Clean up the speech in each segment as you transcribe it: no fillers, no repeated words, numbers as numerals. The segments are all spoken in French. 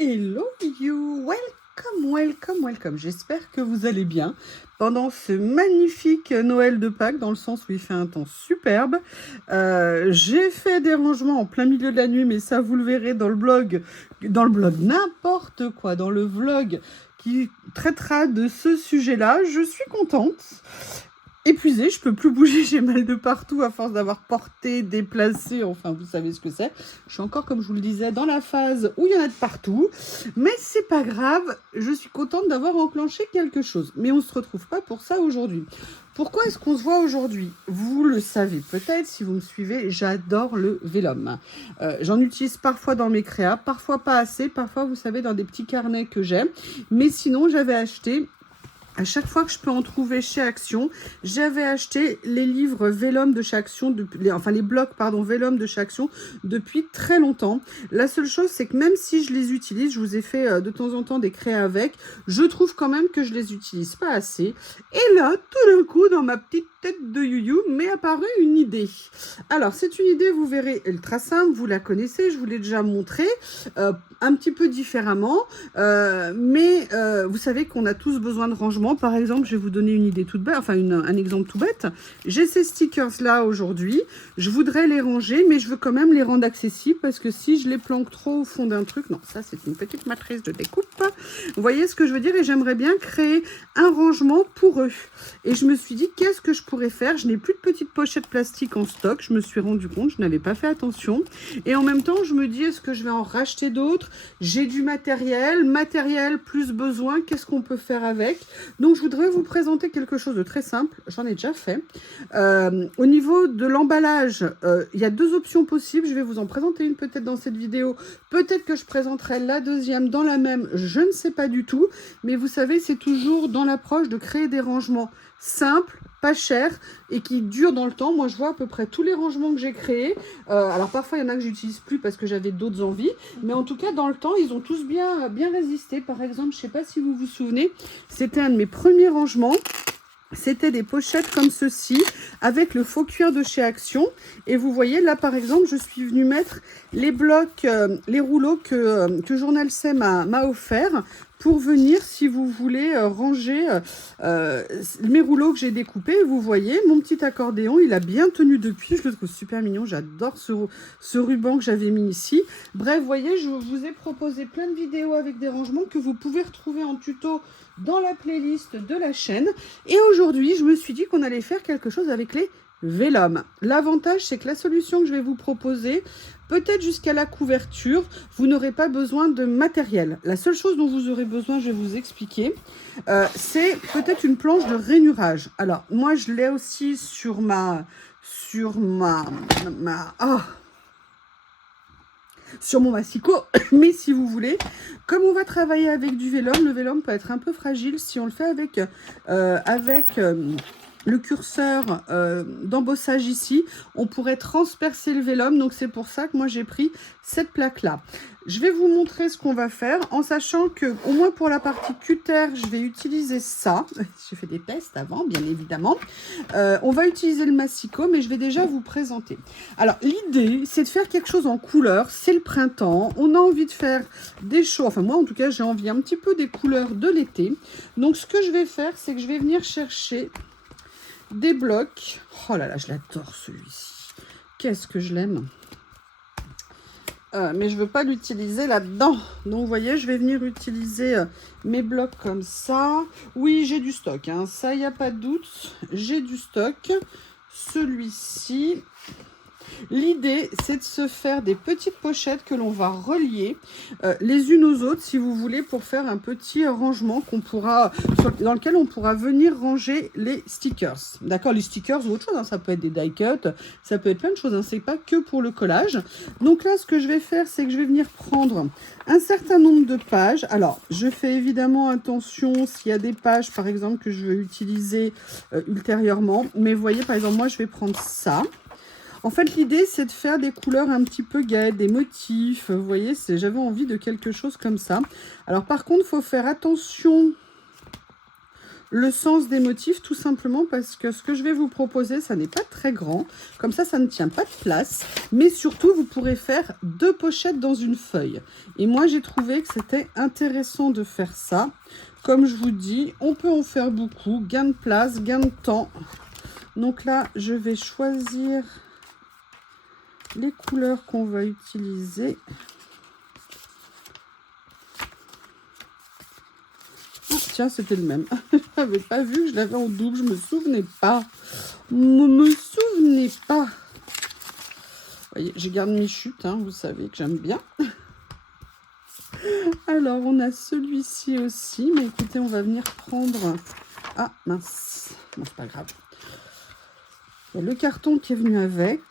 Hello you, welcome. J'espère que vous allez bien pendant ce magnifique Noël de Pâques, dans le sens où il fait un temps superbe. J'ai fait des rangements en plein milieu de la nuit, mais ça vous le verrez dans le blog n'importe quoi, dans le vlog qui traitera de ce sujet-là. Je suis contente. Épuisée, je peux plus bouger, j'ai mal de partout à force d'avoir porté, déplacé, enfin vous savez ce que c'est. Je suis encore, comme je vous le disais, dans la phase où il y en a de partout, mais c'est pas grave, je suis contente d'avoir enclenché quelque chose. Mais on se retrouve pas pour ça aujourd'hui. Pourquoi est-ce qu'on se voit aujourd'hui? Vous le savez peut-être si vous me suivez, j'adore le vélum. J'en utilise parfois dans mes créas, parfois pas assez, parfois vous savez dans des petits carnets que j'ai. Mais sinon j'avais acheté... À chaque fois que je peux en trouver chez Action, j'avais acheté les livres Vélum de chez Action, les blocs, pardon, Vélum de chez Action depuis très longtemps. La seule chose, c'est que même si je les utilise, je vous ai fait de temps en temps des créas avec, je trouve quand même que je les utilise pas assez. Et là, tout d'un coup, dans ma petite tête de youyou, m'est apparue une idée. Alors, c'est une idée, vous verrez, ultra simple, vous la connaissez, je vous l'ai déjà montré, un petit peu différemment, mais vous savez qu'on a tous besoin de rangement. Par exemple, je vais vous donner une idée toute bête, enfin un exemple tout bête. J'ai ces stickers-là aujourd'hui, je voudrais les ranger, mais je veux quand même les rendre accessibles, parce que si je les planque trop au fond d'un truc, non, ça c'est une petite matrice de découpe, vous voyez ce que je veux dire, et j'aimerais bien créer un rangement pour eux. Et je me suis dit, qu'est-ce que je pourrais faire? Je n'ai plus de petites pochettes plastiques en stock, je me suis rendu compte, je n'avais pas fait attention. Et en même temps, je me dis, est-ce que je vais en racheter d'autres? J'ai du matériel plus besoin, qu'est-ce qu'on peut faire avec? Donc, je voudrais vous présenter quelque chose de très simple, j'en ai déjà fait. Au niveau de l'emballage, il y a deux options possibles, je vais vous en présenter une peut-être dans cette vidéo, peut-être que je présenterai la deuxième dans la même, je ne sais pas du tout, mais vous savez, c'est toujours dans l'approche de créer des rangements simples, pas cher et qui durent dans le temps. Moi, je vois à peu près tous les rangements que j'ai créés. Alors, parfois, il y en a que j'utilise plus parce que j'avais d'autres envies. Mais en tout cas, dans le temps, ils ont tous bien résisté. Par exemple, je ne sais pas si vous vous souvenez, c'était un de mes premiers rangements. C'était des pochettes comme ceci, avec le faux cuir de chez Action. Et vous voyez, là, par exemple, je suis venue mettre les blocs, les rouleaux que Journal C m'a offert pour venir, si vous voulez, ranger mes rouleaux que j'ai découpés. Vous voyez, mon petit accordéon, il a bien tenu depuis. Je le trouve super mignon. J'adore ce ruban que j'avais mis ici. Bref, vous voyez, je vous ai proposé plein de vidéos avec des rangements que vous pouvez retrouver en tuto dans la playlist de la chaîne. Et aujourd'hui, je me suis dit qu'on allait faire quelque chose avec les vélum. L'avantage, c'est que la solution que je vais vous proposer, peut-être jusqu'à la couverture, vous n'aurez pas besoin de matériel. La seule chose dont vous aurez besoin, je vais vous expliquer, c'est peut-être une planche de rainurage. Alors, moi, je l'ai aussi sur sur mon massicot, mais si vous voulez, comme on va travailler avec du vélum, le vélum peut être un peu fragile si on le fait avec le curseur d'embossage ici, on pourrait transpercer le vélum, donc c'est pour ça que moi j'ai pris cette plaque là. Je vais vous montrer ce qu'on va faire, en sachant que, au moins pour la partie cutter, je vais utiliser ça. J'ai fait des tests avant, bien évidemment. On va utiliser le massicot, mais je vais déjà vous présenter. Alors, l'idée, c'est de faire quelque chose en couleur. C'est le printemps, on a envie de faire des choses. Enfin, moi, en tout cas, j'ai envie un petit peu des couleurs de l'été. Donc, ce que je vais faire, c'est que je vais venir chercher des blocs. Oh là là, je l'adore celui-ci. Qu'est-ce que je l'aime! Mais je ne veux pas l'utiliser là-dedans. Donc, vous voyez, je vais venir utiliser mes blocs comme ça. Oui, j'ai du stock, hein. Ça, il n'y a pas de doute. J'ai du stock. Celui-ci. L'idée, c'est de se faire des petites pochettes que l'on va relier les unes aux autres, si vous voulez, pour faire un petit rangement dans lequel on pourra venir ranger les stickers. D'accord, les stickers ou autre chose, hein, ça peut être des die cuts, ça peut être plein de choses, hein, c'est pas que pour le collage. Donc là, ce que je vais faire, c'est que je vais venir prendre un certain nombre de pages. Alors, je fais évidemment attention s'il y a des pages, par exemple, que je veux utiliser ultérieurement. Mais vous voyez, par exemple, moi, je vais prendre ça. En fait, l'idée, c'est de faire des couleurs un petit peu gaies, des motifs. Vous voyez, j'avais envie de quelque chose comme ça. Alors, par contre, il faut faire attention le sens des motifs, tout simplement parce que ce que je vais vous proposer, ça n'est pas très grand. Comme ça ne tient pas de place. Mais surtout, vous pourrez faire 2 pochettes dans une feuille. Et moi, j'ai trouvé que c'était intéressant de faire ça. Comme je vous dis, on peut en faire beaucoup. Gain de place, gain de temps. Donc là, je vais choisir les couleurs qu'on va utiliser. Ah, tiens, c'était le même. Je n'avais pas vu que je l'avais en double. Je me souvenais pas. Me souvenais pas. Vous voyez, je garde mes chutes. Hein, vous savez que j'aime bien. Alors, on a celui-ci aussi. Mais écoutez, on va venir prendre... Ah, mince. Bon, c'est pas grave. Il y a le carton qui est venu avec.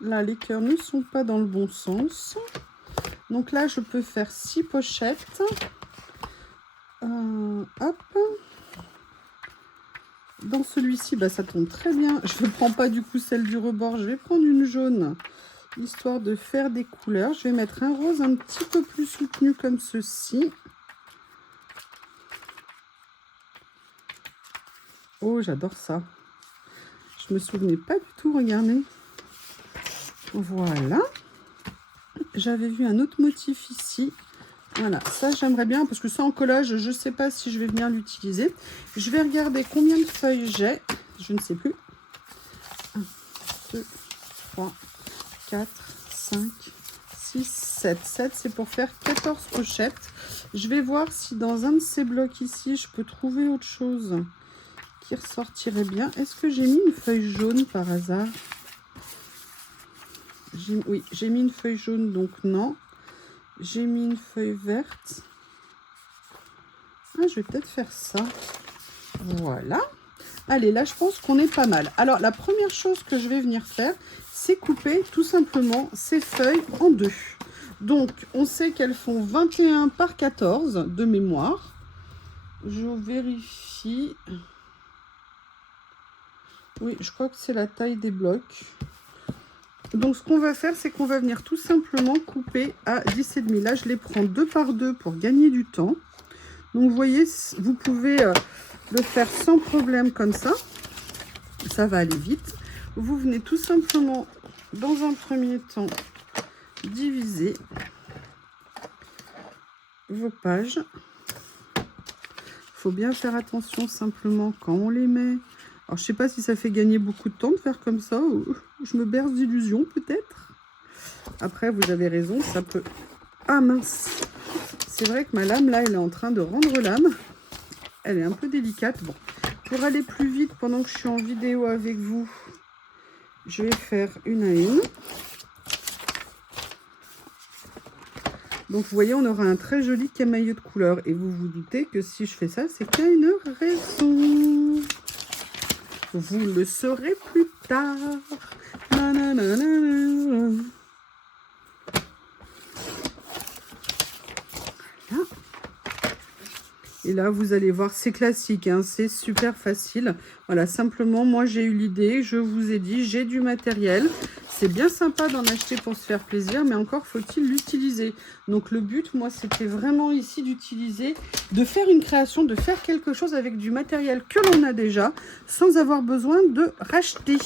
Là, les cœurs ne sont pas dans le bon sens. Donc là, je peux faire 6 pochettes. Hop. Dans celui-ci, bah, ça tombe très bien. Je ne prends pas du coup celle du rebord. Je vais prendre une jaune, histoire de faire des couleurs. Je vais mettre un rose un petit peu plus soutenu comme ceci. Oh, j'adore ça. Je me souvenais pas du tout, regardez. Voilà. J'avais vu un autre motif ici. Voilà, ça j'aimerais bien parce que ça en collage, je ne sais pas si je vais venir l'utiliser. Je vais regarder combien de feuilles j'ai. Je ne sais plus. 1, 2, 3, 4, 5, 6, 7. 7, c'est pour faire 14 pochettes. Je vais voir si dans un de ces blocs ici, je peux trouver autre chose qui ressortirait bien. Est-ce que j'ai mis une feuille jaune par hasard? Oui, j'ai mis une feuille jaune, donc non. J'ai mis une feuille verte. Ah, je vais peut-être faire ça. Voilà. Allez, là, je pense qu'on est pas mal. Alors, la première chose que je vais venir faire, c'est couper tout simplement ces feuilles en 2. Donc, on sait qu'elles font 21 par 14 de mémoire. Je vérifie. Oui, je crois que c'est la taille des blocs. Donc, ce qu'on va faire, c'est qu'on va venir tout simplement couper à 10,5. Là, je les prends 2 par 2 pour gagner du temps. Donc, vous voyez, vous pouvez le faire sans problème comme ça. Ça va aller vite. Vous venez tout simplement, dans un premier temps, diviser vos pages. Il faut bien faire attention simplement quand on les met. Alors, je ne sais pas si ça fait gagner beaucoup de temps de faire comme ça, ou je me berce d'illusions peut-être. Après, vous avez raison, ça peut... Ah mince! C'est vrai que ma lame, là, elle est en train de rendre l'âme. Elle est un peu délicate. Bon, pour aller plus vite, pendant que je suis en vidéo avec vous, je vais faire une à une. Donc, vous voyez, on aura un très joli camailleux de couleurs. Et vous vous doutez que si je fais ça, c'est qu'il y a une raison. Vous le saurez plus tard. Nanana. Voilà. Et là, vous allez voir, c'est classique, hein, c'est super facile. Voilà, simplement, moi, j'ai eu l'idée, je vous ai dit, j'ai du matériel. C'est bien sympa d'en acheter pour se faire plaisir, mais encore faut-il l'utiliser. Donc, le but, moi, c'était vraiment ici d'utiliser, de faire une création, de faire quelque chose avec du matériel que l'on a déjà, sans avoir besoin de racheter.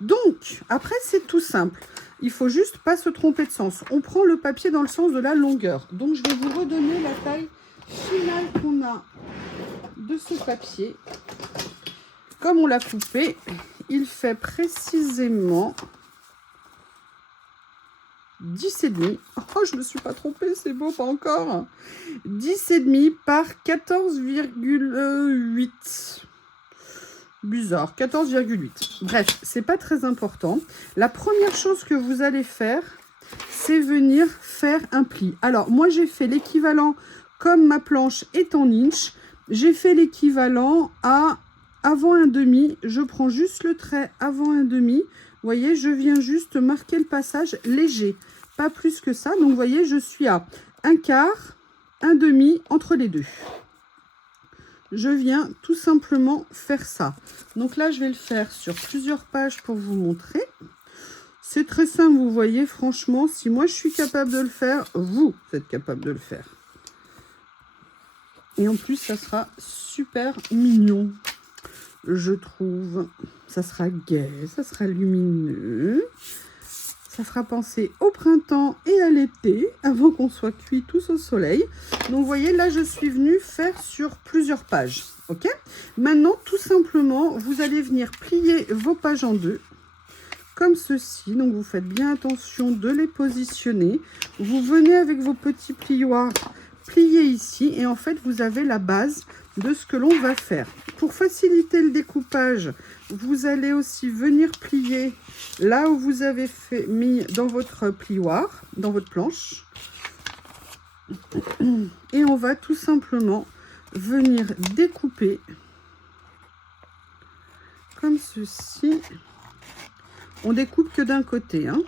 Donc, après, c'est tout simple. Il faut juste pas se tromper de sens. On prend le papier dans le sens de la longueur. Donc, je vais vous redonner la taille finale qu'on a de ce papier. Comme on l'a coupé, il fait précisément 10,5. Oh, je me suis pas trompée, c'est beau, pas encore. 10,5 par 14,8. Bizarre, 14,8. Bref, c'est pas très important. La première chose que vous allez faire, c'est venir faire un pli. Alors, moi, j'ai fait l'équivalent, comme ma planche est en inch, j'ai fait l'équivalent à avant un demi. Je prends juste le trait avant un demi. Vous voyez, je viens juste marquer le passage léger, pas plus que ça. Donc, vous voyez, je suis à un quart, un demi entre les deux. Je viens tout simplement faire ça. Donc là, je vais le faire sur plusieurs pages pour vous montrer. C'est très simple, vous voyez, franchement, si moi je suis capable de le faire, vous êtes capable de le faire. Et en plus, ça sera super mignon, je trouve. Ça sera gai, ça sera lumineux. Ça sera pensé au printemps et à l'été, avant qu'on soit cuits tous au soleil. Donc, vous voyez, là, je suis venue faire sur plusieurs pages. Ok? Maintenant, tout simplement, vous allez venir plier vos pages en deux, comme ceci. Donc, vous faites bien attention de les positionner. Vous venez avec vos petits plioirs plier ici. Et en fait, vous avez la base de ce que l'on va faire. Pour faciliter le découpage, vous allez aussi venir plier là où vous avez mis dans votre plioir, dans votre planche. Et on va tout simplement venir découper comme ceci. On découpe que d'un côté, hein.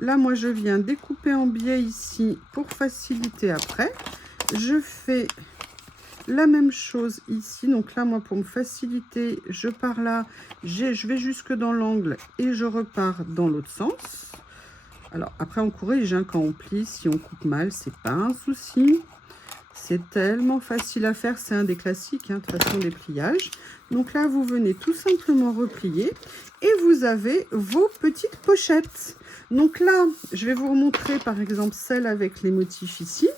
Là, moi, je viens découper en biais ici pour faciliter après. Je fais la même chose ici. Donc là, moi, pour me faciliter, je pars là, je vais jusque dans l'angle et je repars dans l'autre sens. Alors, après, on corrige hein, quand on plie. Si on coupe mal, c'est pas un souci. C'est tellement facile à faire. C'est un des classiques, hein, de toute façon, des pliages. Donc là, vous venez tout simplement replier et vous avez vos petites pochettes. Donc là, je vais vous remontrer, par exemple, celle avec les motifs ici.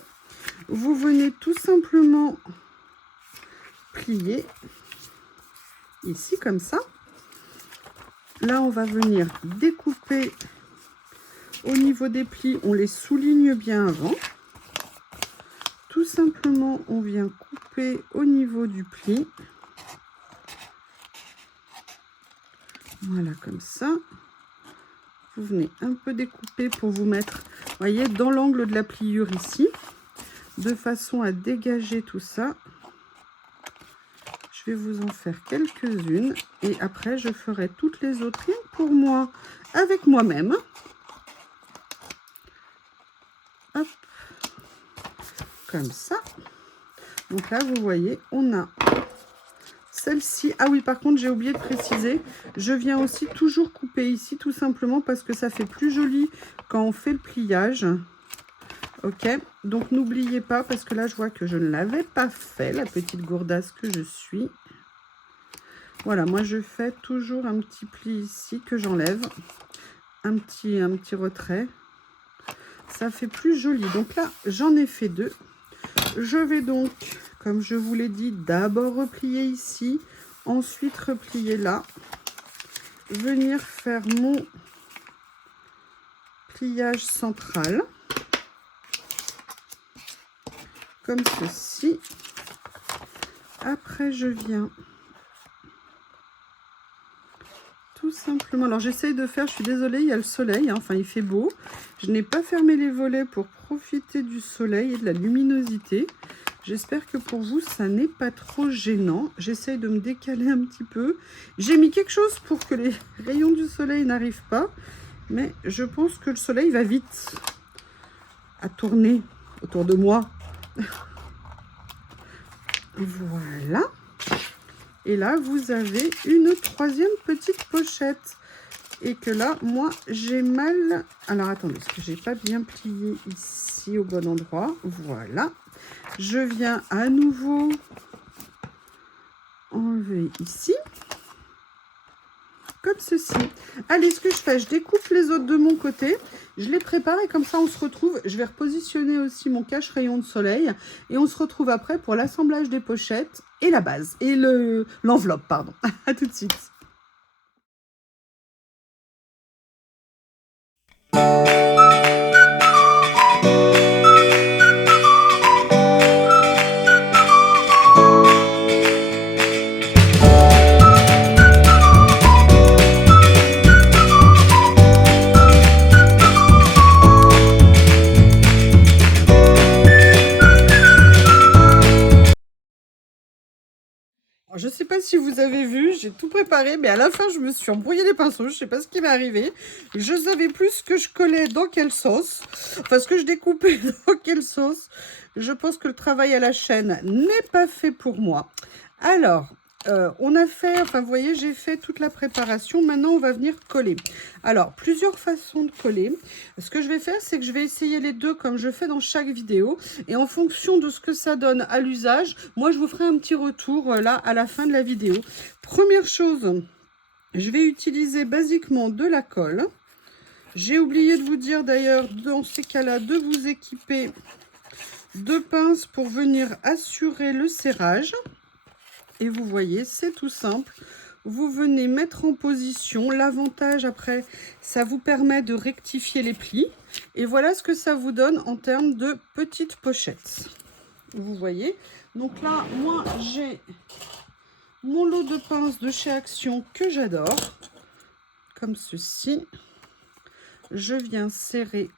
Vous venez tout simplement plier ici comme ça. Là, on va venir découper au niveau des plis. On les souligne bien avant. Tout simplement, on vient couper au niveau du pli. Voilà, comme ça. Vous venez un peu découper pour vous mettre, voyez, dans l'angle de la pliure ici, de façon à dégager tout ça. Je vais vous en faire quelques-unes et après je ferai toutes les autres pour moi, avec moi-même. Hop, comme ça. Donc là, vous voyez, on a celle-ci. Ah oui, par contre, j'ai oublié de préciser, je viens aussi toujours couper ici, tout simplement parce que ça fait plus joli quand on fait le pliage. Ok, donc n'oubliez pas, parce que là, je vois que je ne l'avais pas fait, la petite gourdasse que je suis. Voilà, moi, je fais toujours un petit pli ici que j'enlève. Un petit retrait. Ça fait plus joli. Donc là, j'en ai fait deux. Je vais donc, comme je vous l'ai dit, d'abord replier ici, ensuite replier là, venir faire mon pliage central, comme ceci. Après, je viens tout simplement, alors j'essaye de faire, je suis désolée, il y a le soleil, hein, enfin il fait beau. Je n'ai pas fermé les volets pour profiter du soleil et de la luminosité. J'espère que pour vous, ça n'est pas trop gênant. J'essaye de me décaler un petit peu. J'ai mis quelque chose pour que les rayons du soleil n'arrivent pas. Mais je pense que le soleil va vite à tourner autour de moi. Voilà. Et là, vous avez une troisième petite pochette. Et que là, moi, j'ai mal... Alors, attendez, est-ce que j'ai pas bien plié ici au bon endroit? Voilà. Je viens à nouveau enlever ici. Comme ceci. Allez, ce que je fais, je découpe les autres de mon côté. Je les prépare et comme ça, on se retrouve. Je vais repositionner aussi mon cache-rayon de soleil. Et on se retrouve après pour l'assemblage des pochettes et la base. Et l'enveloppe, pardon. À tout de suite. Je ne sais pas si vous avez vu, j'ai tout préparé, mais à la fin, je me suis embrouillé les pinceaux. Je ne sais pas ce qui m'est arrivé. Je ne savais plus ce que je collais dans quelle sauce. Enfin, ce que je découpais dans quelle sauce. Je pense que le travail à la chaîne n'est pas fait pour moi. Alors, On a fait, enfin vous voyez, j'ai fait toute la préparation. Maintenant, on va venir coller. Alors, plusieurs façons de coller. Ce que je vais faire, c'est que je vais essayer les deux comme je fais dans chaque vidéo. Et en fonction de ce que ça donne à l'usage, moi, je vous ferai un petit retour là à la fin de la vidéo. Première chose, je vais utiliser basiquement de la colle. J'ai oublié de vous dire d'ailleurs, dans ces cas-là, de vous équiper de pinces pour venir assurer le serrage. Et vous voyez, c'est tout simple. Vous venez mettre en position. L'avantage après, ça vous permet de rectifier les plis. Et voilà ce que ça vous donne en termes de petites pochettes. Vous voyez. Donc là, moi, j'ai mon lot de pinces de chez Action que j'adore. Comme ceci. Je viens serrer.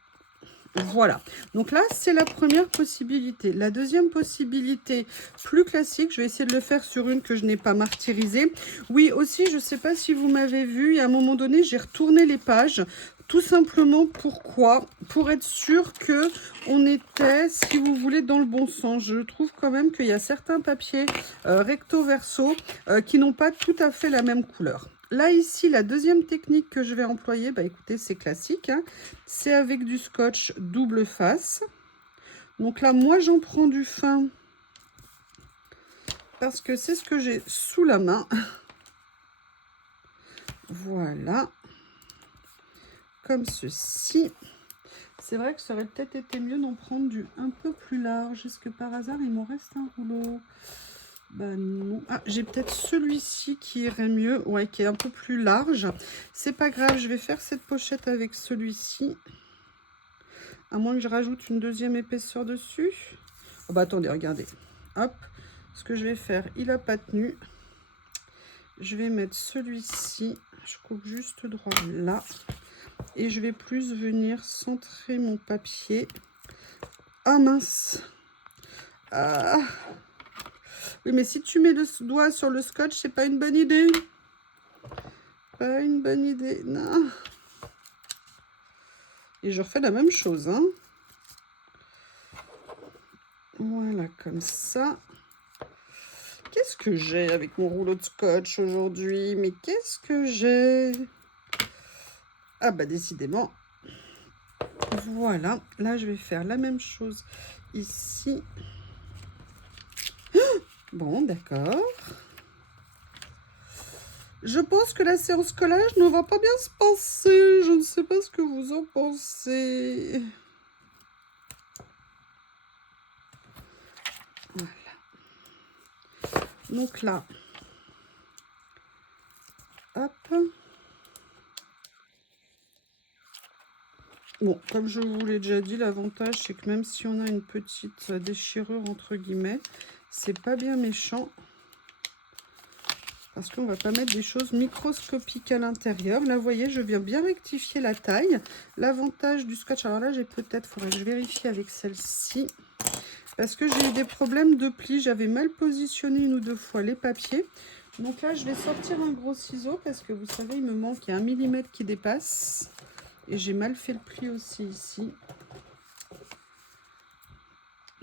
Voilà, donc là, c'est la première possibilité. La deuxième possibilité, plus classique, je vais essayer de le faire sur une que je n'ai pas martyrisée. Oui, aussi, je ne sais pas si vous m'avez vu, à un moment donné, j'ai retourné les pages. Tout simplement, pourquoi? Pour être sûr que on était, si vous voulez, dans le bon sens. Je trouve quand même qu'il y a certains papiers recto-verso qui n'ont pas tout à fait la même couleur. Là, ici, la deuxième technique que je vais employer, bah écoutez, c'est classique, hein. C'est avec du scotch double face. Donc là, moi, j'en prends du fin parce que c'est ce que j'ai sous la main. Voilà. Comme ceci. C'est vrai que ça aurait peut-être été mieux d'en prendre du un peu plus large. Est-ce que par hasard, il m'en reste un rouleau? Ben non. Ah, j'ai peut-être celui-ci qui irait mieux. Ouais, qui est un peu plus large. C'est pas grave, je vais faire cette pochette avec celui-ci. À moins que je rajoute une deuxième épaisseur dessus. Oh bah attendez, regardez. Hop. Ce que je vais faire, il n'a pas tenu. Je vais mettre celui-ci. Je coupe juste droit là. Et je vais plus venir centrer mon papier. Ah mince. Ah. Oui, mais si tu mets le doigt sur le scotch, c'est pas une bonne idée. Pas une bonne idée, non. Et je refais la même chose, hein. Voilà, comme ça. Qu'est-ce que j'ai avec mon rouleau de scotch aujourd'hui? Mais qu'est-ce que j'ai? Ah bah décidément. Voilà, là je vais faire la même chose ici. Bon, d'accord. Je pense que la séance collage ne va pas bien se passer. Je ne sais pas ce que vous en pensez. Voilà. Donc là, hop. Bon, comme je vous l'ai déjà dit, l'avantage, c'est que même si on a une petite déchirure, entre guillemets, c'est pas bien méchant. Parce qu'on va pas mettre des choses microscopiques à l'intérieur. Là, vous voyez, je viens bien rectifier la taille. L'avantage du scotch, alors là, j'ai peut-être, faudrait que je vérifie avec celle-ci. Parce que j'ai eu des problèmes de pli. J'avais mal positionné une ou deux fois les papiers. Donc là, je vais sortir un gros ciseau parce que vous savez, il me manque, il y a 1 mm qui dépasse. Et j'ai mal fait le pli aussi ici.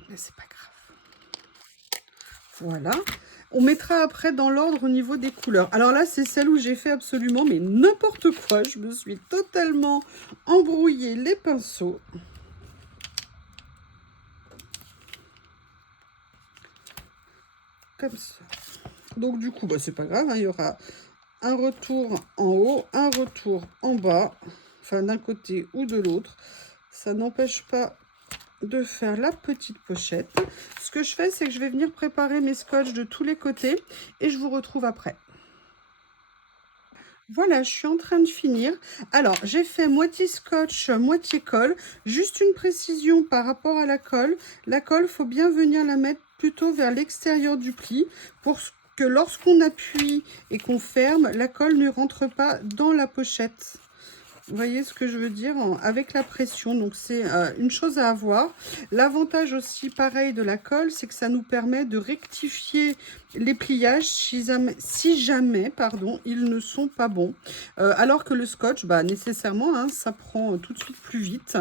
Mais c'est pas grave. Voilà. On mettra après dans l'ordre au niveau des couleurs. Alors là, c'est celle où j'ai fait absolument mais n'importe quoi. Je me suis totalement embrouillé les pinceaux. Comme ça. Donc du coup, bah, c'est pas grave, hein, il y aura un retour en haut, un retour en bas. Enfin, d'un côté ou de l'autre. Ça n'empêche pas de faire la petite pochette. Ce que je fais, c'est que je vais venir préparer mes scotch de tous les côtés et je vous retrouve après. Voilà, je suis en train de finir. Alors, j'ai fait moitié scotch, moitié colle. Juste une précision par rapport à la colle. La colle, il faut bien venir la mettre plutôt vers l'extérieur du pli pour que lorsqu'on appuie et qu'on ferme, la colle ne rentre pas dans la pochette. Vous voyez ce que je veux dire avec la pression, donc c'est une chose à avoir. L'avantage aussi, pareil, de la colle, c'est que ça nous permet de rectifier les pliages si jamais pardon, ils ne sont pas bons. Alors que le scotch, bah, nécessairement, hein, ça prend tout de suite plus vite.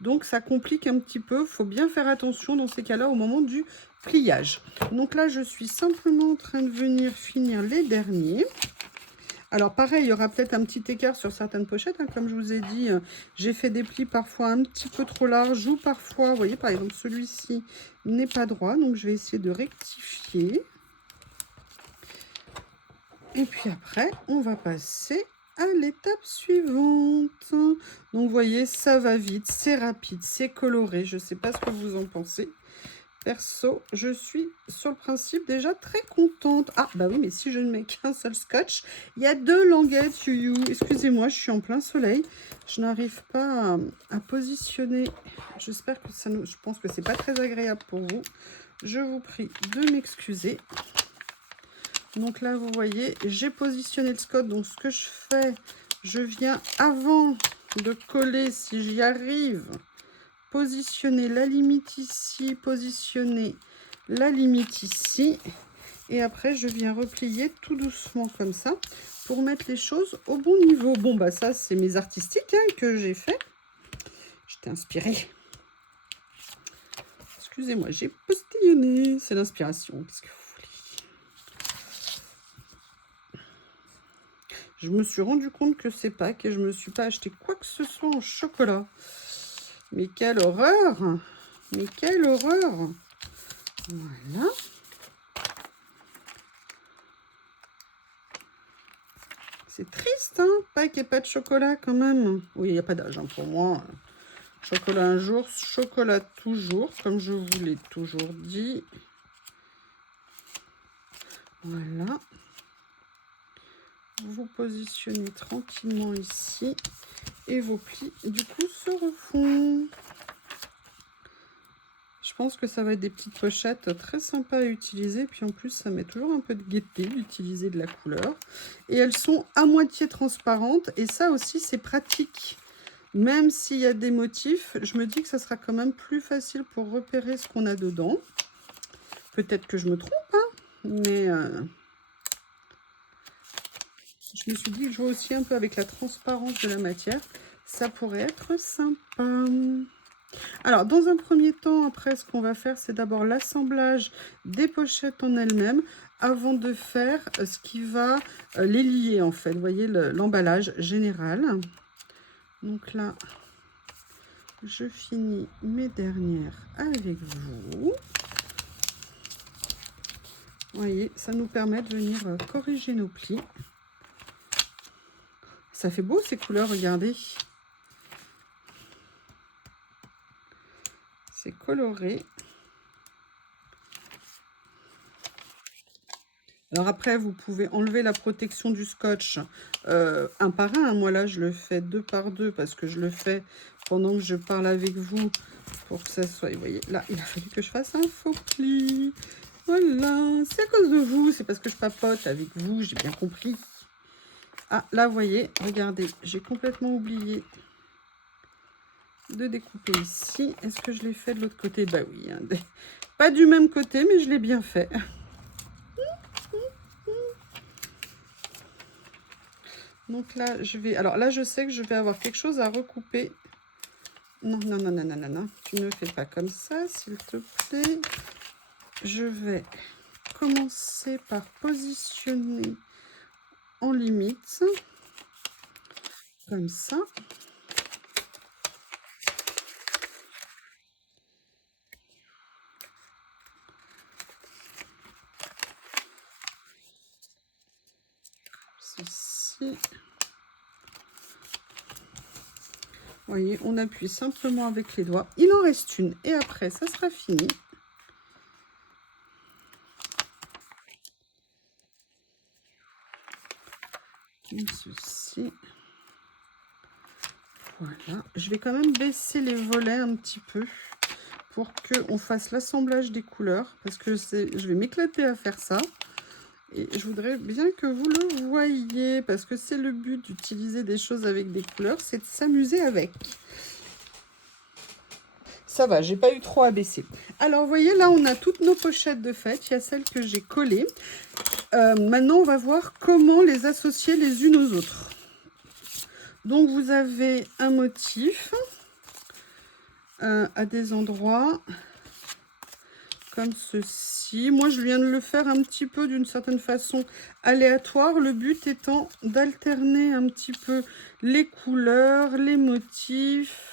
Donc ça complique un petit peu. Il faut bien faire attention dans ces cas-là au moment du pliage. Donc là, je suis simplement en train de venir finir les derniers. Alors pareil, il y aura peut-être un petit écart sur certaines pochettes, hein. Comme je vous ai dit, j'ai fait des plis parfois un petit peu trop larges ou parfois, vous voyez, par exemple, celui-ci n'est pas droit. Donc je vais essayer de rectifier. Et puis après, on va passer à l'étape suivante. Donc vous voyez, ça va vite, c'est rapide, c'est coloré. Je ne sais pas ce que vous en pensez. Perso, je suis sur le principe déjà très contente. Ah, bah oui, mais si je ne mets qu'un seul scotch, il y a 2 languettes, you. Excusez-moi, je suis en plein soleil. Je n'arrive pas à positionner. J'espère que ça nous... Je pense que c'est pas très agréable pour vous. Je vous prie de m'excuser. Donc là, vous voyez, j'ai positionné le scotch. Donc, ce que je fais, je viens avant de coller, si j'y arrive, positionner la limite ici, positionner la limite ici. Et après, je viens replier tout doucement comme ça pour mettre les choses au bon niveau. Bon, bah ça, c'est mes artistiques hein, que j'ai fait. J'étais inspirée. Excusez-moi, j'ai postillonné. C'est l'inspiration. Qu'est-ce que vous voulez? Je me suis rendu compte que c'est Pâques et je me suis pas acheté quoi que ce soit en chocolat. Mais quelle horreur! Mais quelle horreur! Voilà. C'est triste, hein? Pâques et pas de chocolat quand même. Oui, il n'y a pas d'âge hein, pour moi. Chocolat un jour, chocolat toujours, comme je vous l'ai toujours dit. Voilà. Vous positionnez tranquillement ici. Et vos plis, du coup, se refont. Je pense que ça va être des petites pochettes très sympas à utiliser. Puis en plus, ça met toujours un peu de gaieté d'utiliser de la couleur. Et elles sont à moitié transparentes. Et ça aussi, c'est pratique. Même s'il y a des motifs, je me dis que ça sera quand même plus facile pour repérer ce qu'on a dedans. Peut-être que je me trompe, hein, mais je me suis dit que jouer aussi un peu avec la transparence de la matière, ça pourrait être sympa. Alors, dans un premier temps, après, ce qu'on va faire, c'est d'abord l'assemblage des pochettes en elles-mêmes avant de faire ce qui va les lier, en fait. Vous voyez, l'emballage général. Donc là, je finis mes dernières avec vous. Vous voyez, ça nous permet de venir corriger nos plis. Ça fait beau ces couleurs, regardez. C'est coloré. Alors après, vous pouvez enlever la protection du scotch un par un. Moi là, je le fais 2 par 2 parce que je le fais pendant que je parle avec vous pour que ça soit... Vous voyez, là, il a fallu que je fasse un faux pli. Voilà, c'est à cause de vous. C'est parce que je papote avec vous, j'ai bien compris. Ah, là, vous voyez, regardez, j'ai complètement oublié de découper ici. Est-ce que je l'ai fait de l'autre côté? Bah oui, hein, pas du même côté, mais je l'ai bien fait. Donc là, je vais... Alors là, je sais que je vais avoir quelque chose à recouper. Non, non, non, non, non, non, non. Tu ne fais pas comme ça, s'il te plaît. Je vais commencer par positionner en limite. Comme ça. Ceci. Vous voyez, on appuie simplement avec les doigts. Il en reste une et après, ça sera fini. Comme ceci. Voilà. Je vais quand même baisser les volets un petit peu pour qu'on fasse l'assemblage des couleurs parce que je vais m'éclater à faire ça. Et je voudrais bien que vous le voyiez parce que c'est le but d'utiliser des choses avec des couleurs, c'est de s'amuser avec. Ça va, j'ai pas eu trop à baisser. Alors, vous voyez, là, on a toutes nos pochettes de fête. Il y a celles que j'ai collées. Maintenant, on va voir comment les associer les unes aux autres. Donc, vous avez un motif à des endroits. comme ceci. Moi, je viens de le faire un petit peu d'une certaine façon aléatoire. Le but étant d'alterner un petit peu les couleurs, les motifs.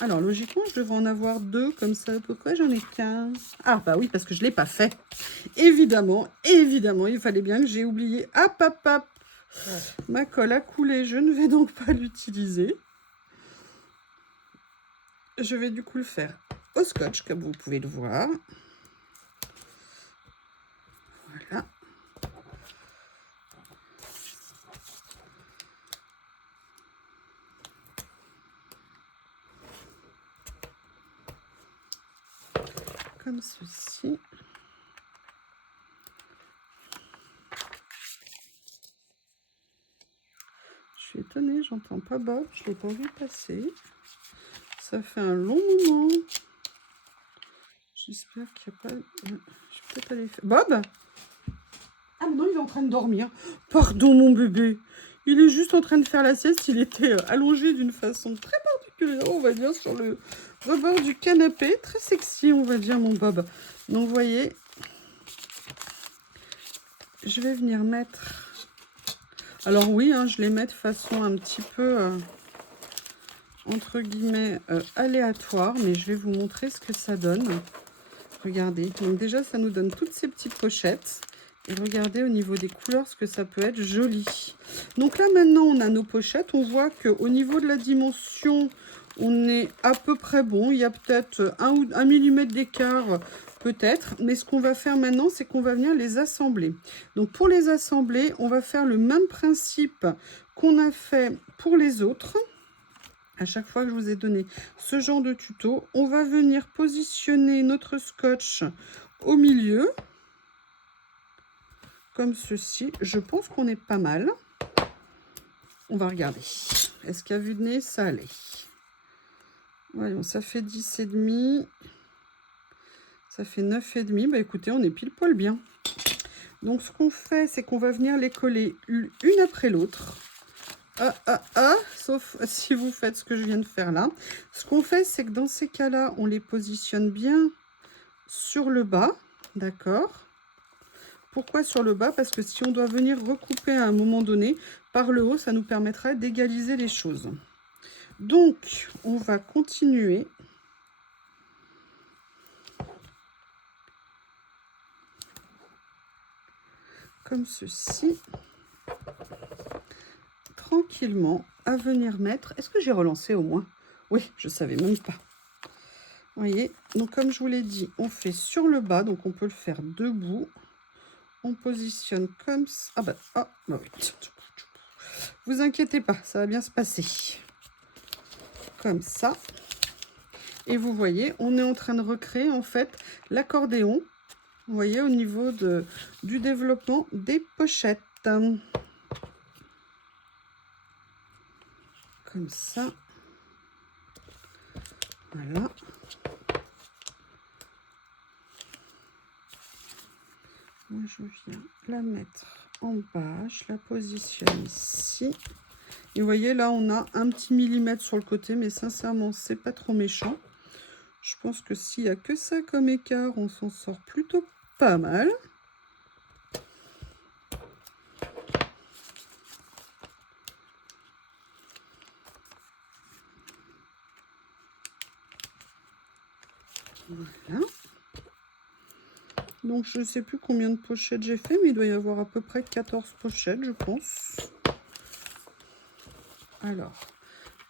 Alors, logiquement, je devrais en avoir 2, comme ça, à peu près, j'en ai 15. Ah, bah oui, parce que je ne l'ai pas fait. Évidemment, évidemment, il fallait bien que j'ai oublié. Hop, hop, hop. Ma colle a coulé, je ne vais donc pas l'utiliser. Je vais du coup le faire au scotch, comme vous pouvez le voir. Voilà. Comme ceci. Je suis étonnée, j'entends pas Bob, je l'ai pas vu passer. Ça fait un long moment. J'espère qu'il n'y a pas... Je vais peut-être aller faire... Bob? Ah mais non, il est en train de dormir. Pardon mon bébé. Il est juste en train de faire la sieste. Il était allongé d'une façon très particulière, on va dire, sur le rebord du canapé. Très sexy, on va dire, mon Bob. Donc, vous voyez, je vais venir mettre... Alors oui, hein, je les mets de façon un petit peu, entre guillemets, aléatoire. Mais je vais vous montrer ce que ça donne. Regardez. Donc déjà, ça nous donne toutes ces petites pochettes. Et regardez au niveau des couleurs ce que ça peut être joli. Donc là maintenant on a nos pochettes. On voit qu'au niveau de la dimension, on est à peu près bon. Il y a peut-être 1 millimètre d'écart peut-être. Mais ce qu'on va faire maintenant, c'est qu'on va venir les assembler. Donc pour les assembler, on va faire le même principe qu'on a fait pour les autres. À chaque fois que je vous ai donné ce genre de tuto, on va venir positionner notre scotch au milieu. Comme ceci. Je pense qu'on est pas mal. On va regarder. Est-ce qu'à vue de nez, ça allait? Voyons, ça fait 10,5. Ça fait 9,5. Bah écoutez, on est pile poil bien. Donc ce qu'on fait, c'est qu'on va venir les coller une après l'autre. Sauf si vous faites ce que je viens de faire là. Ce qu'on fait, c'est que dans ces cas-là, on les positionne bien sur le bas. D'accord? Pourquoi sur le bas? Parce que si on doit venir recouper à un moment donné, par le haut, ça nous permettra d'égaliser les choses. Donc, on va continuer. Comme ceci. Tranquillement, à venir mettre... Est-ce que j'ai relancé au moins? Oui, je ne savais même pas. Vous voyez? Donc, comme je vous l'ai dit, on fait sur le bas. Donc, on peut le faire debout. On positionne comme ça. Ah bah oui. Vous inquiétez pas, ça va bien se passer. Comme ça. Et vous voyez, on est en train de recréer en fait l'accordéon. Vous voyez, au niveau du développement des pochettes. Comme ça. Voilà. Moi, je viens la mettre en bas. Je la positionne ici. Et vous voyez, là, on a un petit millimètre sur le côté. Mais sincèrement, c'est pas trop méchant. Je pense que s'il n'y a que ça comme écart, on s'en sort plutôt pas mal. Voilà. Donc, je ne sais plus combien de pochettes j'ai fait, mais il doit y avoir à peu près 14 pochettes, je pense. Alors,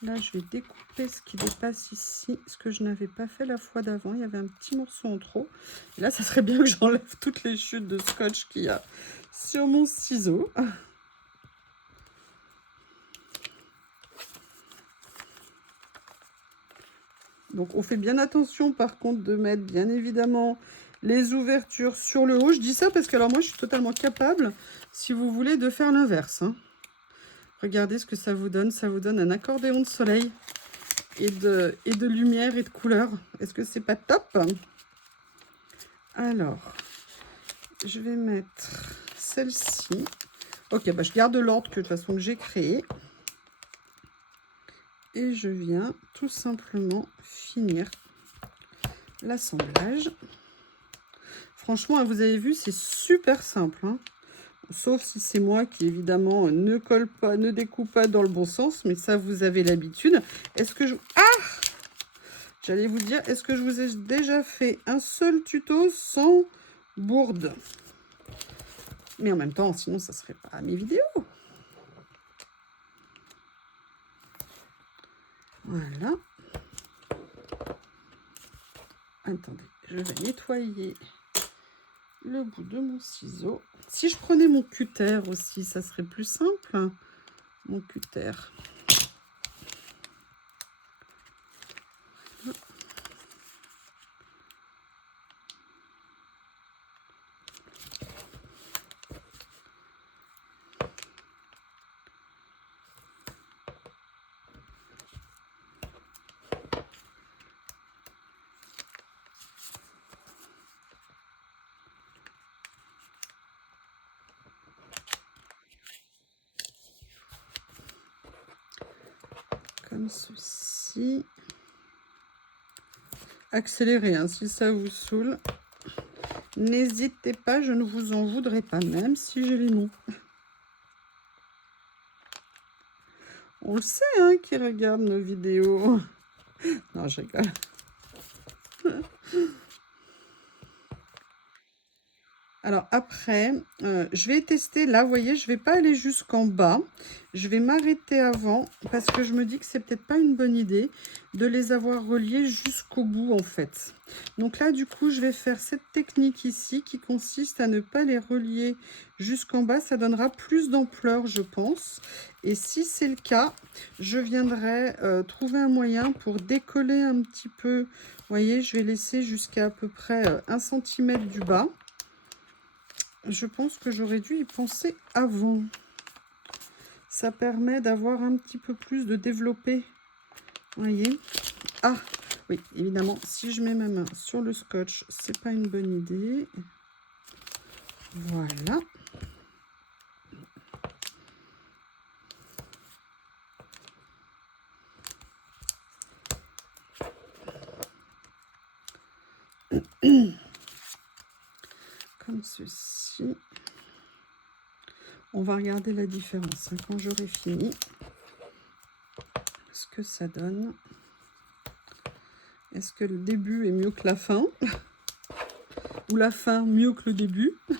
là, je vais découper ce qui dépasse ici, ce que je n'avais pas fait la fois d'avant. Il y avait un petit morceau en trop. Et là, ça serait bien que j'enlève toutes les chutes de scotch qu'il y a sur mon ciseau. Donc, on fait bien attention, par contre, de mettre, bien évidemment, les ouvertures sur le haut. Je dis ça parce que, alors, moi, je suis totalement capable, si vous voulez, de faire l'inverse. Hein. Regardez ce que ça vous donne. Ça vous donne un accordéon de soleil et de lumière et de couleur. Est-ce que c'est pas top? Alors, je vais mettre celle-ci. Ok, bah, je garde l'ordre que de toute façon que j'ai créé. Et je viens tout simplement finir l'assemblage. Franchement, vous avez vu, c'est super simple, hein. Sauf si c'est moi qui, évidemment, ne colle pas, ne découpe pas dans le bon sens. Mais ça, vous avez l'habitude. Est-ce que je... Ah! J'allais vous dire, est-ce que je vous ai déjà fait un seul tuto sans bourde? Mais en même temps, sinon, ça serait pas mes vidéos. Voilà. Attendez, je vais nettoyer le bout de mon ciseau. Si je prenais mon cutter aussi, ça serait plus simple. Mon cutter. Comme ceci. Accélérez, hein, si ça vous saoule. N'hésitez pas, je ne vous en voudrais pas, même si j'ai les noms. On le sait, hein, qui regarde nos vidéos. Non, je rigole. Alors après, je vais tester là, vous voyez, je ne vais pas aller jusqu'en bas. Je vais m'arrêter avant parce que je me dis que c'est peut-être pas une bonne idée de les avoir reliés jusqu'au bout en fait. Donc là, du coup, je vais faire cette technique ici qui consiste à ne pas les relier jusqu'en bas. Ça donnera plus d'ampleur, je pense. Et si c'est le cas, je viendrai trouver un moyen pour décoller un petit peu. Vous voyez, je vais laisser jusqu'à à peu près 1 cm du bas. Je pense que j'aurais dû y penser avant. Ça permet d'avoir un petit peu plus de développé. Vous voyez? Ah, oui, évidemment, si je mets ma main sur le scotch, c'est pas une bonne idée. Voilà. Comme ceci. On va regarder la différence hein, quand j'aurai fini. Ce que ça donne. Est-ce que le début est mieux que la fin? Ou la fin mieux que le début? Voilà.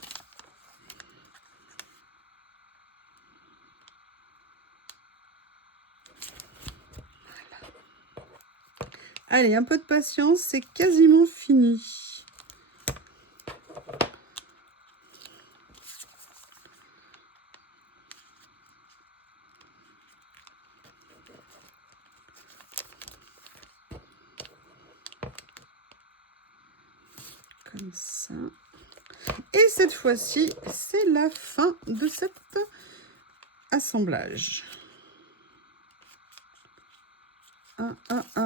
Allez, un peu de patience, c'est quasiment fini. Comme ça. Et cette fois-ci, c'est la fin de cet assemblage.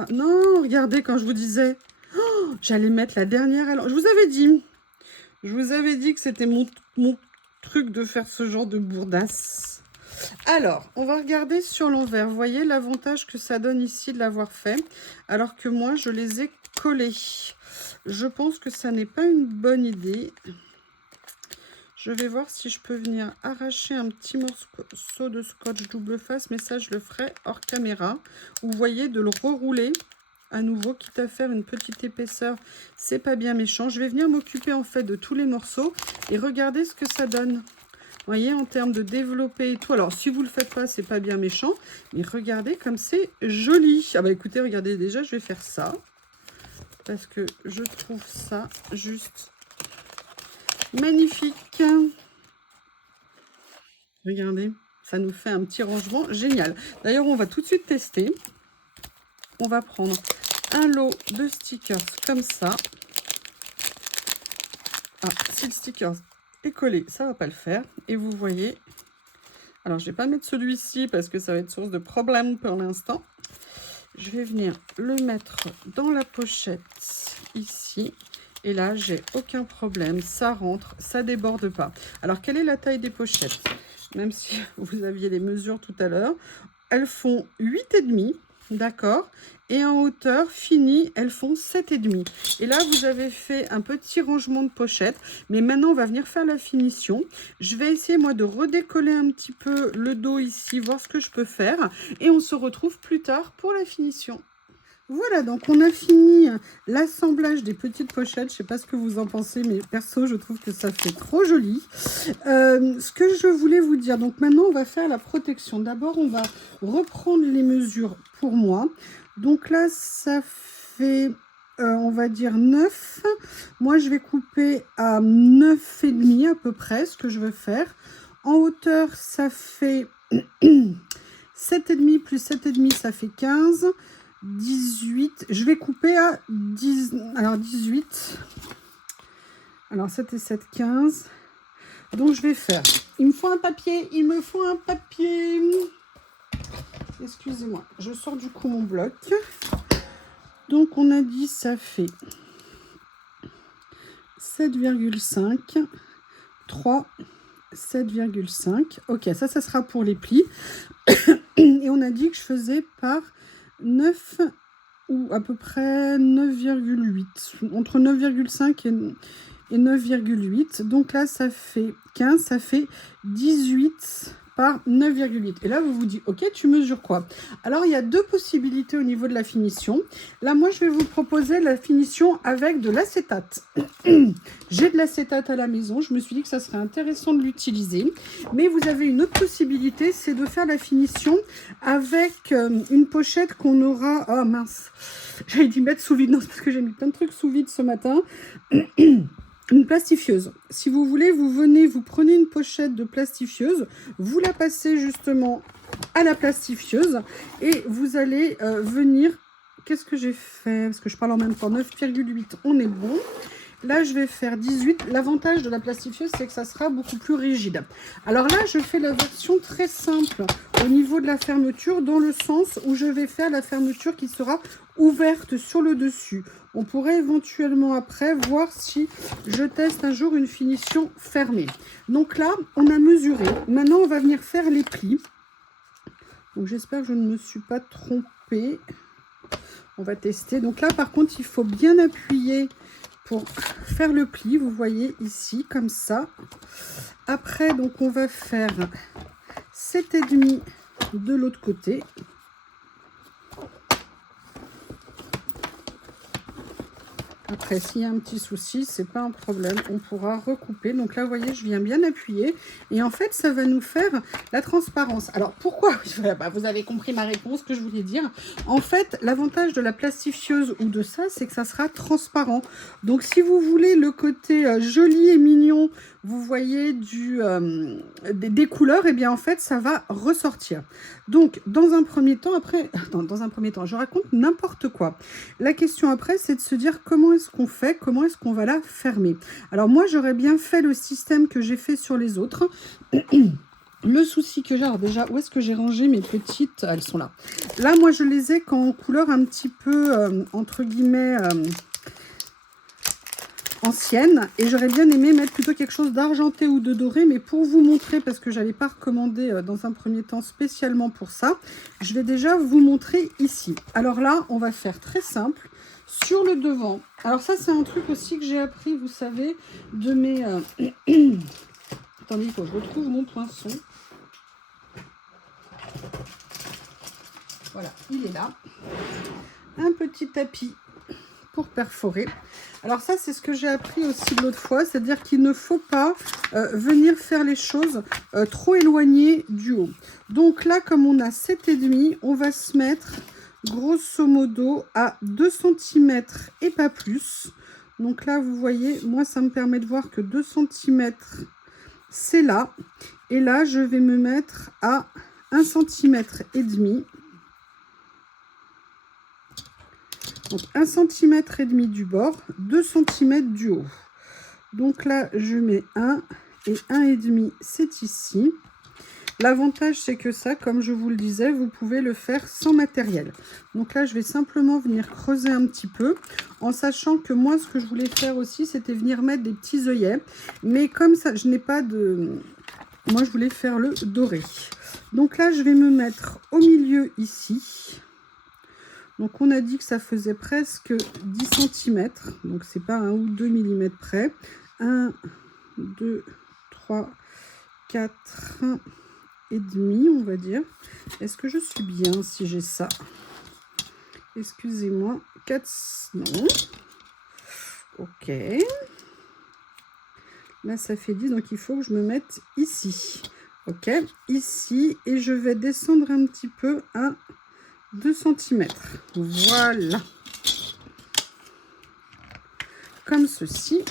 Non, regardez quand je vous disais, oh, j'allais mettre la dernière. Alors, je vous avais dit que c'était mon truc de faire ce genre de bourdasse. Alors, on va regarder sur l'envers. Vous voyez l'avantage que ça donne ici de l'avoir fait, alors que moi, je les ai collés. Je pense que ça n'est pas une bonne idée. Je vais voir si je peux venir arracher un petit morceau de scotch double face, mais ça, je le ferai hors caméra. Vous voyez, de le rerouler à nouveau, quitte à faire une petite épaisseur, c'est pas bien méchant. Je vais venir m'occuper en fait de tous les morceaux et regarder ce que ça donne. Vous voyez, en termes de développer et tout. Alors, si vous le faites pas, c'est pas bien méchant, mais regardez comme c'est joli. Ah bah écoutez, regardez, déjà, je vais faire ça parce que je trouve ça juste magnifique. Regardez, ça nous fait un petit rangement génial. D'ailleurs, on va tout de suite tester. On va prendre un lot de stickers comme ça. Ah, si le sticker est collé, ça va pas le faire. Et vous voyez, alors je vais pas mettre celui-ci parce que ça va être source de problème pour l'instant. Je vais venir le mettre dans la pochette ici. Et là, j'ai aucun problème. Ça rentre, ça déborde pas. Alors, quelle est la taille des pochettes? Même si vous aviez les mesures tout à l'heure, elles font 8,5. D'accord. Et en hauteur, fini, elles font 7,5. Et là, vous avez fait un petit rangement de pochette. Mais maintenant, on va venir faire la finition. Je vais essayer, moi, de redécoller un petit peu le dos ici, voir ce que je peux faire. Et on se retrouve plus tard pour la finition. Voilà, donc on a fini l'assemblage des petites pochettes. Je ne sais pas ce que vous en pensez, mais perso, je trouve que ça fait trop joli. Ce que je voulais vous dire, donc maintenant, on va faire la protection. D'abord, on va reprendre les mesures pour moi. Donc là, ça fait, on va dire 9. Moi, je vais couper à 9,5 à peu près, ce que je veux faire. En hauteur, ça fait 7,5 plus 7,5, ça fait 15. 18, je vais couper à 10, alors 18, alors 7 et 7, 15, donc je vais faire, il me faut un papier, excusez-moi, je sors du coup mon bloc, donc on a dit ça fait 7,5, 3, 7,5, ok, ça sera pour les plis, et on a dit que je faisais par 9 ou à peu près 9,8, entre 9,5 et 9,8. Donc là, ça fait 15, ça fait 18 par 9,8. Et là, vous vous dites, ok, tu mesures quoi? Alors, il y a deux possibilités au niveau de la finition. Là, moi, je vais vous proposer la finition avec de l'acétate. J'ai de l'acétate à la maison. Je me suis dit que ça serait intéressant de l'utiliser. Mais vous avez une autre possibilité, c'est de faire la finition avec une pochette qu'on aura... Oh mince, j'allais dit mettre sous vide. Non, c'est parce que j'ai mis plein de trucs sous vide ce matin. Une plastifieuse. Si vous voulez, vous venez, vous prenez une pochette de plastifieuse, vous la passez justement à la plastifieuse et vous allez venir... Qu'est-ce que j'ai fait? Parce que je parle en même temps. 9,8, on est bon. Là, je vais faire 18. L'avantage de la plastifieuse, c'est que ça sera beaucoup plus rigide. Alors là, je fais la version très simple au niveau de la fermeture, dans le sens où je vais faire la fermeture qui sera ouverte sur le dessus. On pourrait éventuellement après voir si je teste un jour une finition fermée. Donc là, on a mesuré. Maintenant, on va venir faire les plis. Donc j'espère que je ne me suis pas trompée. On va tester. Donc là, par contre, il faut bien appuyer pour faire le pli, vous voyez ici, comme ça. Après, donc, on va faire 7,5 de l'autre côté. Après, s'il y a un petit souci, c'est pas un problème, on pourra recouper. Donc là, vous voyez, je viens bien appuyer. Et en fait, ça va nous faire la transparence. Alors, pourquoi? Vous avez compris ma réponse, que je voulais dire. En fait, l'avantage de la plastifieuse ou de ça, c'est que ça sera transparent. Donc, si vous voulez le côté joli et mignon, vous voyez des couleurs, et bien en fait, ça va ressortir. Donc, dans un premier temps, après... dans un premier temps, je raconte n'importe quoi. La question après, c'est de se dire comment est-ce qu'on fait, comment est-ce qu'on va la fermer. Alors moi, j'aurais bien fait le système que j'ai fait sur les autres. Le souci que j'ai, alors déjà, où est-ce que j'ai rangé mes petites? Elles sont là. Là, moi, je les ai en couleur un petit peu, entre guillemets... ancienne, et j'aurais bien aimé mettre plutôt quelque chose d'argenté ou de doré, mais pour vous montrer, parce que j'avais pas recommandé dans un premier temps spécialement pour ça, je vais déjà vous montrer ici. Alors là, on va faire très simple sur le devant. Alors ça, c'est un truc aussi que j'ai appris, vous savez, de mes... Attendez, il faut que je retrouve mon poinçon. Voilà, il est là. Un petit tapis pour perforer. Alors ça, c'est ce que j'ai appris aussi l'autre fois, c'est-à-dire qu'il ne faut pas venir faire les choses trop éloignées du haut. Donc là, comme on a 7,5, on va se mettre grosso modo à 2 cm et pas plus. Donc là, vous voyez, moi, ça me permet de voir que 2 cm, c'est là. Et là, je vais me mettre à 1,5 cm. Donc 1,5 cm du bord, 2 cm du haut. Donc là, je mets 1 et 1,5, c'est ici. L'avantage, c'est que ça, comme je vous le disais, vous pouvez le faire sans matériel. Donc là, je vais simplement venir creuser un petit peu, en sachant que moi, ce que je voulais faire aussi, c'était venir mettre des petits œillets. Mais comme ça, je n'ai pas de... Moi, je voulais faire le doré. Donc là, je vais me mettre au milieu ici. Donc on a dit que ça faisait presque 10 centimètres. Donc c'est pas 1 ou 2 millimètres près. 1, 2, 3, 4 et demi, on va dire. Est-ce que je suis bien si j'ai ça? Excusez-moi. 4, non. Ok. Là, ça fait 10, donc il faut que je me mette ici. Ok, ici. Et je vais descendre un petit peu à 2 cm. Voilà. Comme ceci.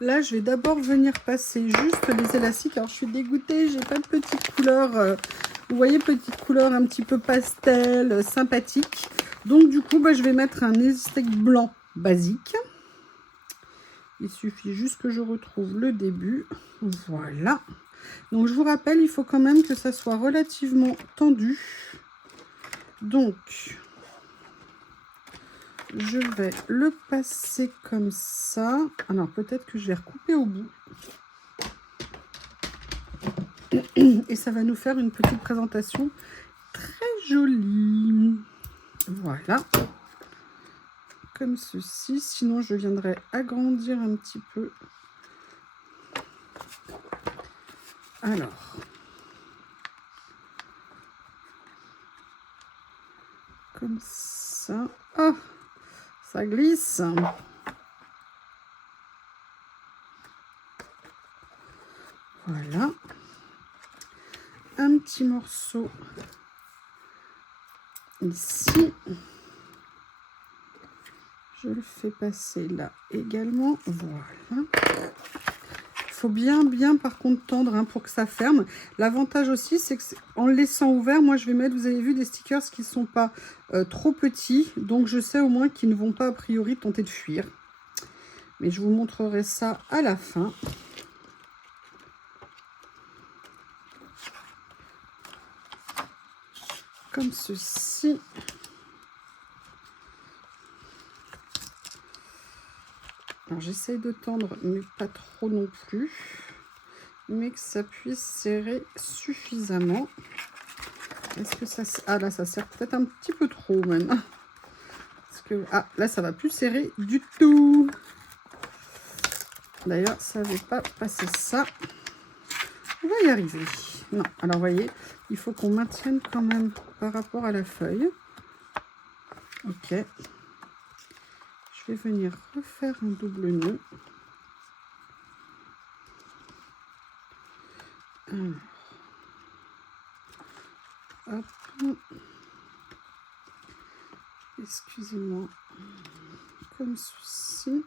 Là, je vais d'abord venir passer juste les élastiques. Alors, je suis dégoûtée, j'ai pas de petite couleur. Vous voyez, petite couleur un petit peu pastel, sympathique. Donc, du coup, je vais mettre un élastique blanc basique. Il suffit juste que je retrouve le début. Voilà. Donc, je vous rappelle, il faut quand même que ça soit relativement tendu. Donc, je vais le passer comme ça. Alors, peut-être que je vais recouper au bout. Et ça va nous faire une petite présentation très jolie. Voilà. Comme ceci. Sinon, je viendrai agrandir un petit peu. Alors. Comme ça. Oh, ça glisse. Voilà. Un petit morceau ici. Je le fais passer là également. Voilà. Il faut bien par contre tendre pour que ça ferme. L'avantage aussi, c'est que en le laissant ouvert, moi je vais mettre, vous avez vu, des stickers qui ne sont pas trop petits. Donc je sais au moins qu'ils ne vont pas a priori tenter de fuir. Mais je vous montrerai ça à la fin. Comme ceci. Alors j'essaye de tendre, mais pas trop non plus. Mais que ça puisse serrer suffisamment. Est-ce que ça... Ah là, ça serre peut-être un petit peu trop même. Parce que... Ah, là, ça va plus serrer du tout. D'ailleurs, ça ne veut pas passer ça. On va y arriver. Non, alors vous voyez, il faut qu'on maintienne quand même par rapport à la feuille. Ok. Je vais venir refaire un double nœud. Alors. Hop. Excusez-moi. Comme ceci.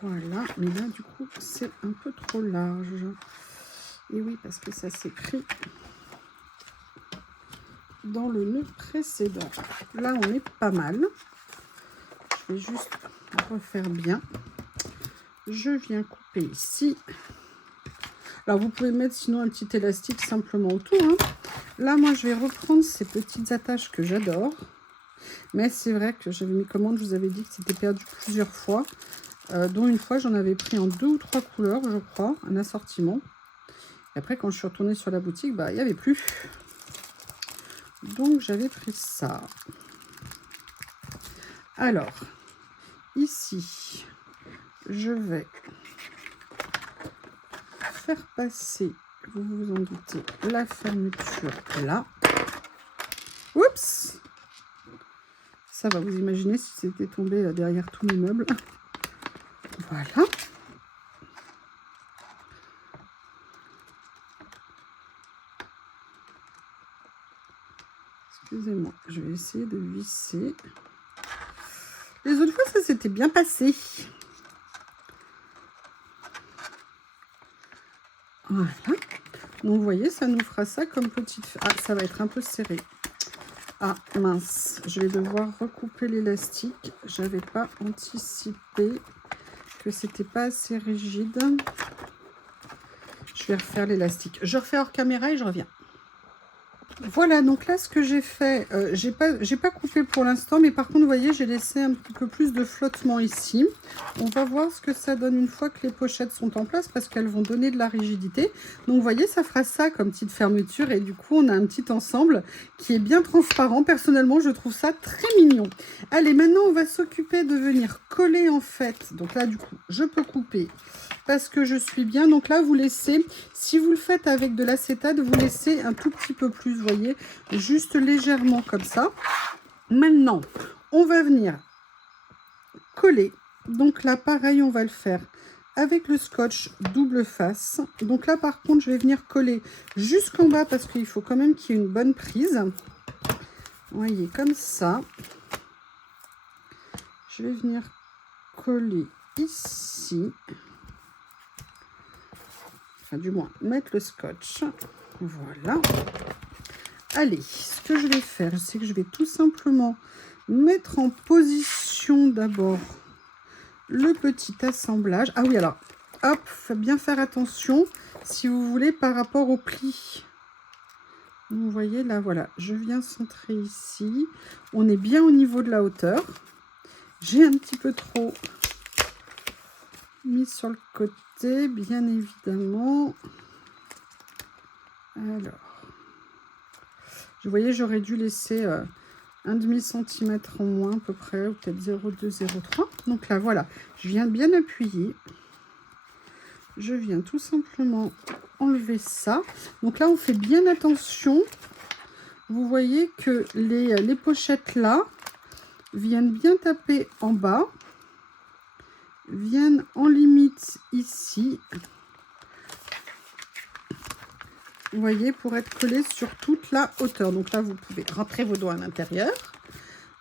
Voilà, mais là du coup c'est un peu trop large. Et oui, parce que ça s'écrit dans le nœud précédent. Là on est pas mal. Je vais juste refaire bien. Je viens couper ici. Alors vous pouvez mettre sinon un petit élastique simplement autour. Hein. Là moi je vais reprendre ces petites attaches que j'adore. Mais c'est vrai que j'avais mis commande, je vous avais dit que c'était perdu plusieurs fois. Dont une fois j'en avais pris en 2 ou 3 couleurs, je crois, un assortiment. Et après quand je suis retournée sur la boutique, il n'y avait plus. Donc j'avais pris ça. Alors, ici, je vais faire passer, vous vous en doutez, la fermeture là. Oups! Ça va, vous imaginez si c'était tombé là, derrière tous mes meubles. Voilà. Excusez-moi, je vais essayer de visser. Les autres fois, ça s'était bien passé. Voilà. Donc, vous voyez, ça nous fera ça comme petite... Ah, ça va être un peu serré. Ah, mince. Je vais devoir recouper l'élastique. J'avais pas anticipé que c'était pas assez rigide. Je vais refaire l'élastique. Je refais hors caméra et je reviens. Voilà, donc là, ce que j'ai fait, j'ai pas coupé pour l'instant, mais par contre, vous voyez, j'ai laissé un petit peu plus de flottement ici. On va voir ce que ça donne une fois que les pochettes sont en place, parce qu'elles vont donner de la rigidité. Donc, vous voyez, ça fera ça comme petite fermeture, et du coup, on a un petit ensemble qui est bien transparent. Personnellement, je trouve ça très mignon. Allez, maintenant, on va s'occuper de venir coller, en fait. Donc là, du coup, je peux couper parce que je suis bien. Donc là, vous laissez, si vous le faites avec de l'acétate, vous laissez un tout petit peu plus, vous voyez, juste légèrement comme ça. Maintenant, on va venir coller. Donc là, pareil, on va le faire avec le scotch double face. Donc là, par contre, je vais venir coller jusqu'en bas parce qu'il faut quand même qu'il y ait une bonne prise. Vous voyez, comme ça. Je vais venir coller ici. Enfin, du moins, mettre le scotch. Voilà. Allez, ce que je vais faire, c'est que je vais tout simplement mettre en position d'abord le petit assemblage. Ah oui, alors, hop, faut bien faire attention, si vous voulez, par rapport au pli. Vous voyez, là, voilà, je viens centrer ici. On est bien au niveau de la hauteur. J'ai un petit peu trop mis sur le côté, bien évidemment. Alors, vous voyez, j'aurais dû laisser un demi-centimètre en moins à peu près, ou peut-être 0,2, 0,3. Donc là, voilà, je viens bien appuyer. Je viens tout simplement enlever ça. Donc là, on fait bien attention. Vous voyez que les pochettes là viennent bien taper en bas, viennent en limite ici. Vous voyez, pour être collé sur toute la hauteur. Donc là, vous pouvez rentrer vos doigts à l'intérieur.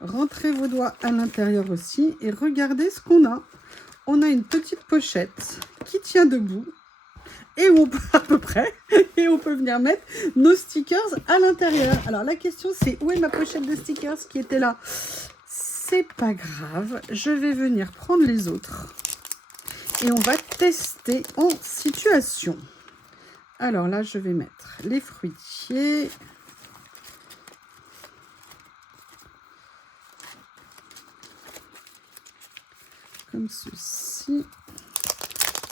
Rentrez vos doigts à l'intérieur aussi. Et regardez ce qu'on a. On a une petite pochette qui tient debout. Et où on peut, à peu près, et on peut venir mettre nos stickers à l'intérieur. Alors la question c'est, où est ma pochette de stickers qui était là? C'est pas grave. Je vais venir prendre les autres. Et on va tester en situation. Alors là, je vais mettre les fruitiers. Comme ceci.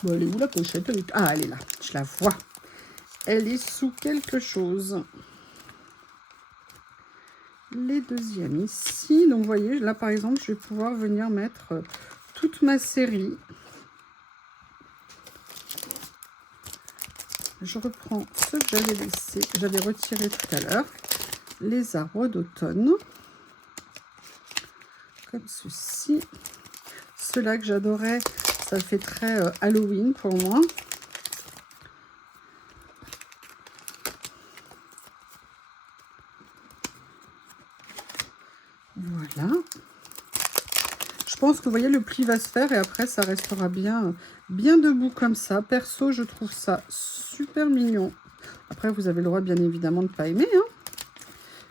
Bon, elle est où la pochette? Ah, elle est là. Je la vois. Elle est sous quelque chose. Les deuxièmes ici. Donc, vous voyez, là, par exemple, je vais pouvoir venir mettre toute ma série. Je reprends ceux que j'avais laissés, j'avais retiré tout à l'heure, les arbres d'automne, comme ceci. Ceux-là que j'adorais, ça fait très Halloween pour moi. Voilà. Je pense que vous voyez, le pli va se faire et après ça restera bien debout comme ça. Perso, je trouve ça super mignon. Après, vous avez le droit bien évidemment de ne pas aimer, hein.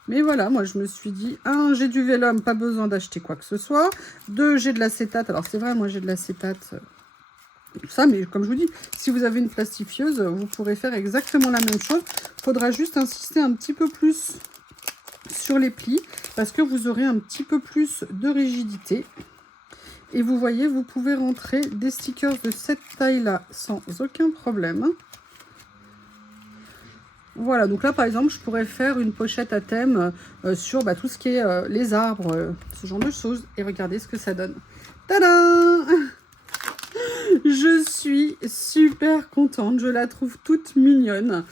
Mais voilà, moi je me suis dit, 1, j'ai du vélum, pas besoin d'acheter quoi que ce soit. 2, j'ai de l'acétate. Alors c'est vrai, moi j'ai de l'acétate, tout ça, mais comme je vous dis, si vous avez une plastifieuse, vous pourrez faire exactement la même chose. Il faudra juste insister un petit peu plus sur les plis, parce que vous aurez un petit peu plus de rigidité. Et vous voyez, vous pouvez rentrer des stickers de cette taille-là sans aucun problème. Voilà, donc là, par exemple, je pourrais faire une pochette à thème sur tout ce qui est les arbres, ce genre de choses. Et regardez ce que ça donne. Tadam! Je suis super contente. Je la trouve toute mignonne.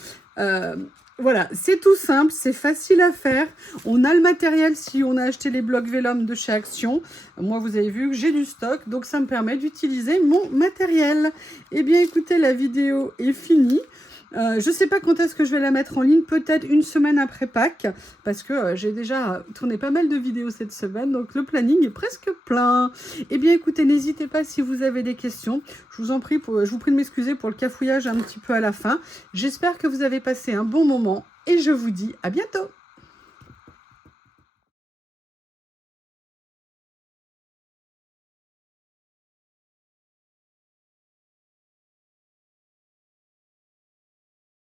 Voilà, c'est tout simple, c'est facile à faire. On a le matériel si on a acheté les blocs vélum de chez Action. Moi, vous avez vu que j'ai du stock, donc ça me permet d'utiliser mon matériel. Eh bien, écoutez, la vidéo est finie. Je ne sais pas quand est-ce que je vais la mettre en ligne, peut-être une semaine après Pâques, parce que j'ai déjà tourné pas mal de vidéos cette semaine, donc le planning est presque plein. Eh bien écoutez, n'hésitez pas si vous avez des questions. Je vous prie de m'excuser pour le cafouillage un petit peu à la fin. J'espère que vous avez passé un bon moment et je vous dis à bientôt.